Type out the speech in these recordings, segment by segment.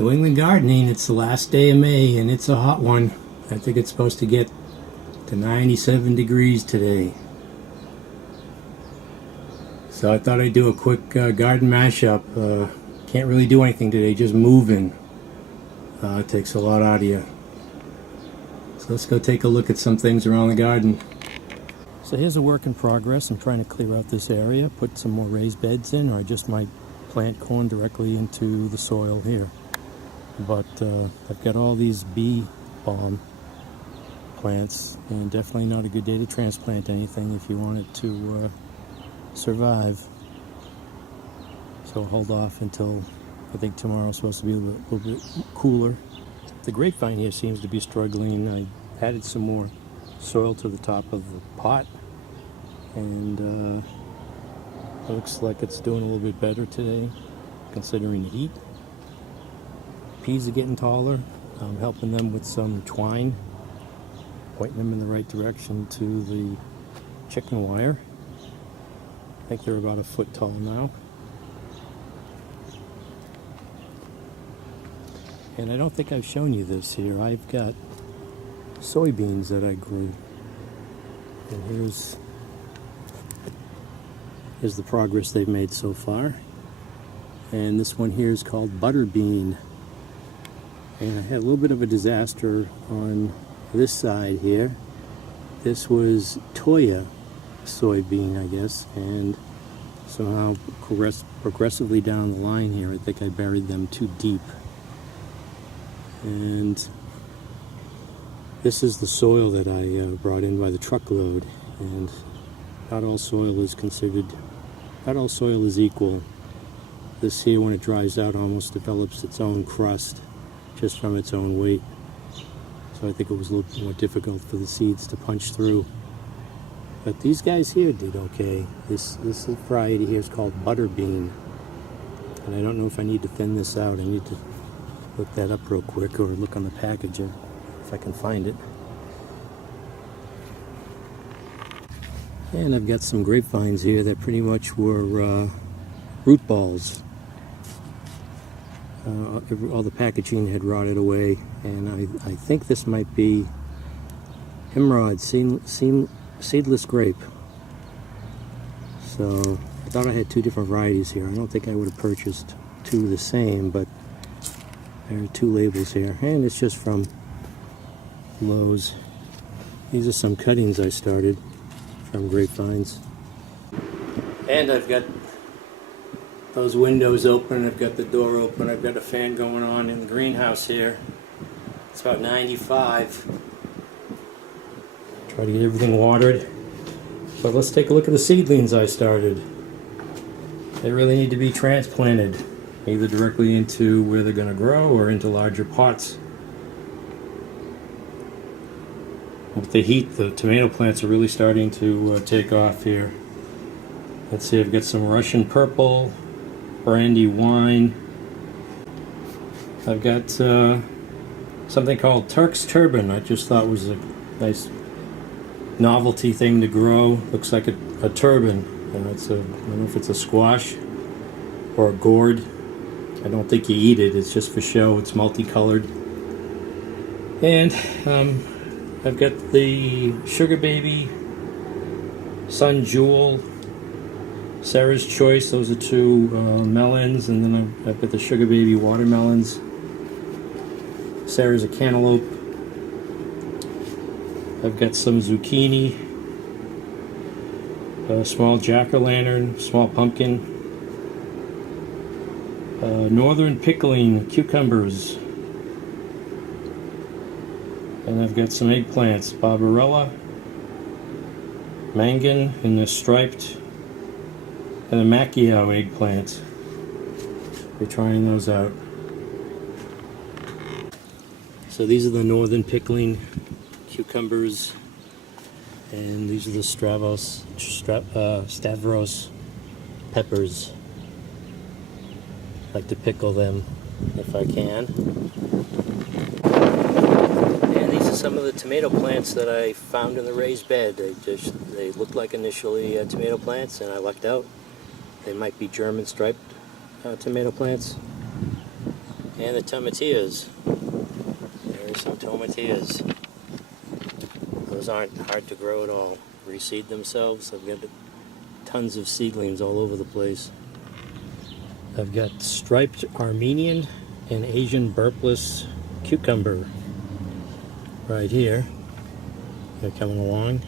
New England gardening, it's the last day of May and it's a hot one. I think it's supposed to get to 97 degrees today. So I thought I'd do a quick garden mashup. Can't really do anything today, just moving. It takes a lot out of you. So let's go take a look at some things around the garden. So here's a work in progress. I'm trying to clear out this area, put some more raised beds in, or I just might plant corn directly into the soil here. But I've got all these bee balm plants, and definitely not a good day to transplant anything if you want it to survive. So I'll hold off until I think tomorrow's supposed to be a little bit cooler. The grapevine here seems to be struggling. I added some more soil to the top of the pot, and it looks like it's doing a little bit better today considering the heat. Peas are getting taller. I'm helping them with some twine, pointing them in the right direction to the chicken wire. I think they're about a foot tall now. And I don't think I've shown you this here. I've got soybeans that I grew. And here's the progress they've made so far. And this one here is called butter bean. And I had a little bit of a disaster on this side here. This was Toya soybean, I guess, and somehow progressively down the line here, I think I buried them too deep. And this is the soil that I brought in by the truckload, and not all soil is equal. This here, when it dries out, almost develops its own crust just from its own weight. So I think it was a little more difficult for the seeds to punch through. But these guys here did okay. This variety here is called butter bean. And I don't know if I need to thin this out. I need to look that up real quick, or look on the package if I can find it. And I've got some grapevines here that pretty much were root balls. All the packaging had rotted away, and I think this might be Himrod seedless grape. So I thought I had two different varieties here. I don't think I would have purchased two the same, but there are two labels here, and it's just from Lowe's. These are some cuttings I started from grapevines. And I've got those windows open, I've got the door open, I've got a fan going on in the greenhouse here. It's about 95. Try to get everything watered. But let's take a look at the seedlings I started. They really need to be transplanted, either directly into where they're going to grow or into larger pots. With the heat, the tomato plants are really starting to take off here. Let's see, I've got some Russian purple, brandy wine. I've got something called Turk's turban. I just thought was a nice novelty thing to grow. Looks like a turban. I don't know if it's a squash or a gourd. I don't think you eat it. It's just for show. It's multicolored. And I've got the Sugar Baby, Sun Jewel, Sarah's Choice. Those are two melons, and then I've got the Sugar Baby watermelons. Sarah's a cantaloupe. I've got some zucchini, a small jack-o'-lantern, small pumpkin, northern pickling cucumbers, and I've got some eggplants, barbarella, mangan in the striped, and a macchio eggplant. We're trying those out. So these are the northern pickling cucumbers, and these are the Stavros peppers. I like to pickle them if I can. And these are some of the tomato plants that I found in the raised bed. They looked like initially tomato plants, and I lucked out. They might be German striped tomato plants. And the tomatillas. There are some tomatillas. Those aren't hard to grow at all. Reseed themselves. I've got tons of seedlings all over the place. I've got striped Armenian and Asian burpless cucumber right here. They're coming along.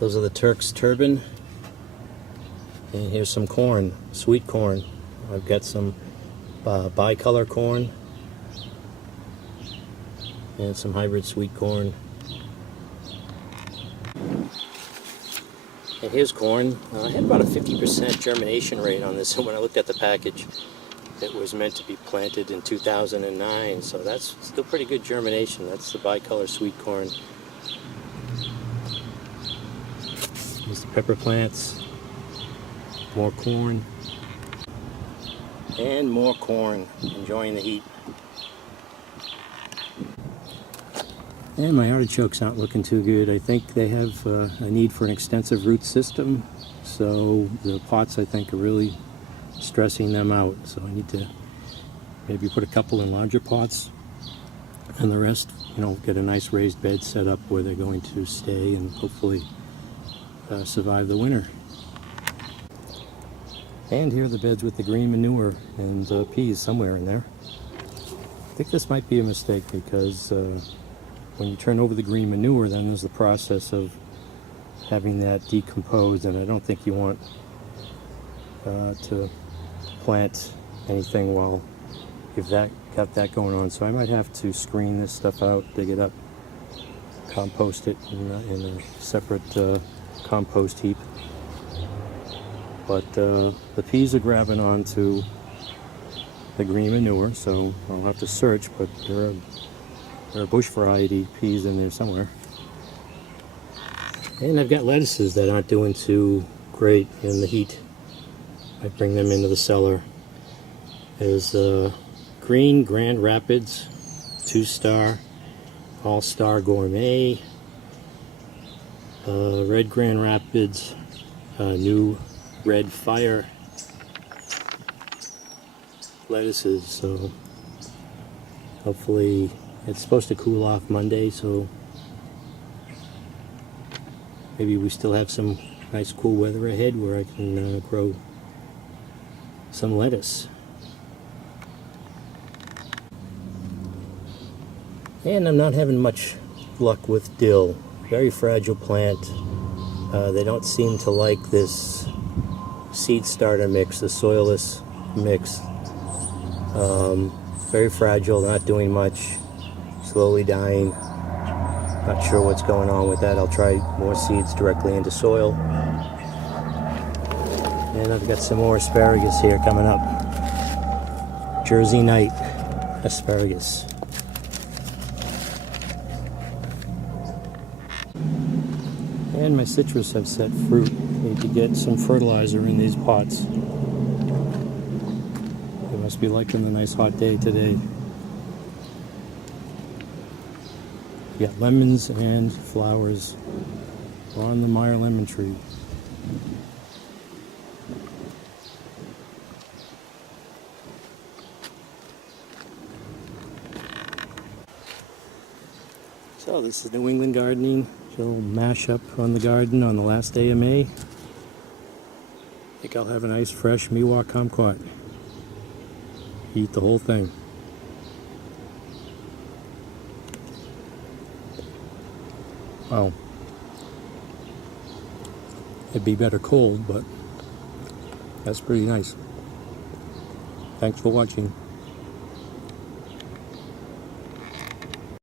Those are the Turk's turban. And here's some corn, sweet corn. I've got some bicolor corn and some hybrid sweet corn. And here's corn. I had about a 50% germination rate on this when I looked at the package. It was meant to be planted in 2009, so that's still pretty good germination. That's the bicolor sweet corn. Here's the pepper plants. More corn. And more corn. Enjoying the heat. And my artichokes aren't looking too good. I think they have a need for an extensive root system, so the pots I think are really stressing them out. So I need to maybe put a couple in larger pots, and the rest, get a nice raised bed set up where they're going to stay and hopefully survive the winter. And here are the beds with the green manure and peas somewhere in there. I think this might be a mistake because when you turn over the green manure, then there's the process of having that decompose, and I don't think you want to plant anything while you've got that going on. So I might have to screen this stuff out, dig it up, compost it in a separate compost heap. But the peas are grabbing onto the green manure, so I'll have to search, but there are bush variety peas in there somewhere. And I've got lettuces that aren't doing too great in the heat. I bring them into the cellar. There's green Grand Rapids, 2-star, All-Star Gourmet, red Grand Rapids, new red fire lettuces. So hopefully it's supposed to cool off Monday, so maybe we still have some nice cool weather ahead where I can grow some lettuce. And I'm not having much luck with dill. Very fragile plant. They don't seem to like this seed starter mix, the soilless mix. Very fragile, not doing much, slowly dying. Not sure what's going on with that. I'll try more seeds directly into soil. And I've got some more asparagus here coming up. Jersey Night asparagus. And my citrus have set fruit. Need to get some fertilizer in these pots. They must be liking the nice hot day today. We got lemons and flowers on the Meyer lemon tree. So this is New England gardening. Little mash up on the garden on the last day of May. I think I'll have a nice fresh Miwok kumquat. Eat the whole thing. Wow. It'd be better cold, but that's pretty nice. Thanks for watching.